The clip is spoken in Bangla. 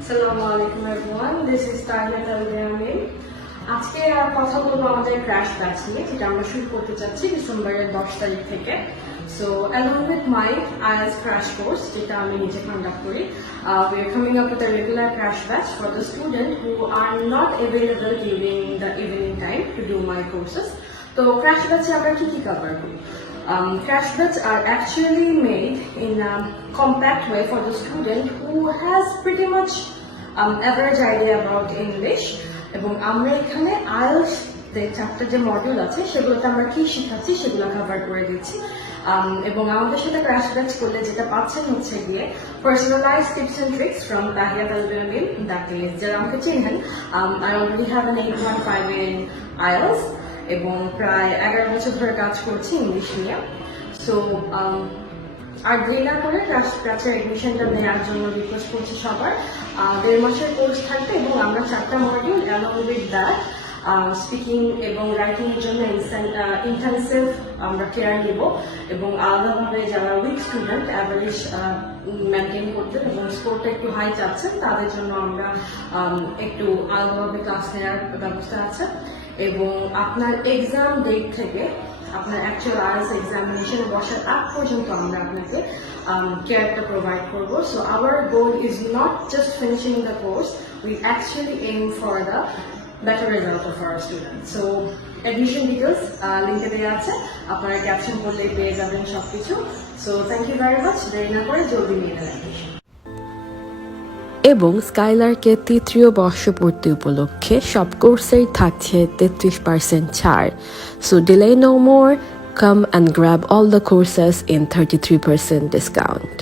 Assalamu alaikum everyone. This is Target Al-Ghamil. আজকে কথা বলবো আমাদের ক্র্যাশ ব্যাচ নিয়ে, যেটা আমরা শুরু করতে চাচ্ছি ডিসেম্বরের 10 তারিখ থেকে। So along with my IELTS crash course, যেটা আমি নিজে কন্ডাক্ট করি, we are coming up with a regular crash batch for the student who are not available during the evening time to do my courses. So crash batch আমরা কি কি কভার করি? Crash bets are actually made in a compact way for the student who has pretty much average idea about English. এবং আমরা এখানে IELTS যে চ্যাপ্টার যে মডিউল আছে সেগুলোতে আমরা কি শিখাচ্ছি সেগুলো কভার করে দিচ্ছি। এবং আমাদের সাথে ক্র্যাশ ব্যাচ করলে যেটা পাচ্ছেন হচ্ছে গিয়ে personalize tips and tricks from Tahiyat Al-Gahamil. That is, যারা আমাকে চিনেন, I already have an 8.5 in IELTS এবং প্রায় 11 বছর ধরে কাজ করছি ইংলিশ নিয়ে। সো আর দেরি না করে ক্লাস ব্যাচের এডমিশনটা নেওয়ার জন্য রিকোয়েস্ট করছি সবার। 1.5 মাসের কোর্স থাকবে এবং আমরা 4টা module along with that speaking এবং রাইটিং এর জন্য ইন্টেন্সিভ আমরা কেয়ার নিব এবং আলাদাভাবে যারা উইক স্টুডেন্ট অ্যাভারেজ মেনটেন করতে এবং স্কোরটা একটু হাই চাচ্ছেন তাদের জন্য আমরা একটু আলাদাভাবে ক্লাস নেওয়ার ব্যবস্থা আছে। এবং আপনার এক্সাম ডেট থেকে আপনার অ্যাকচুয়াল IELTS এক্সামিনেশন বসার আগ পর্যন্ত আমরা আপনাকে কেয়ারটা প্রোভাইড করবো। So our goal is not just finishing the course, we actually aim for the better result of our student. So admission details লিঙ্কে দেওয়া আছে, আপনারা ক্যাপশন করলেই পেয়ে যাবেন সবকিছু। So thank you very much, দেরি না করে জলদি নিয়ে নেন অ্যাডমিশন। এবং স্কাইলার্কের তৃতীয় বর্ষপূর্তি উপলক্ষে সব কোর্সেই থাকছে 33% ছাড়। So delay no more, come and grab all the courses in 33% discount.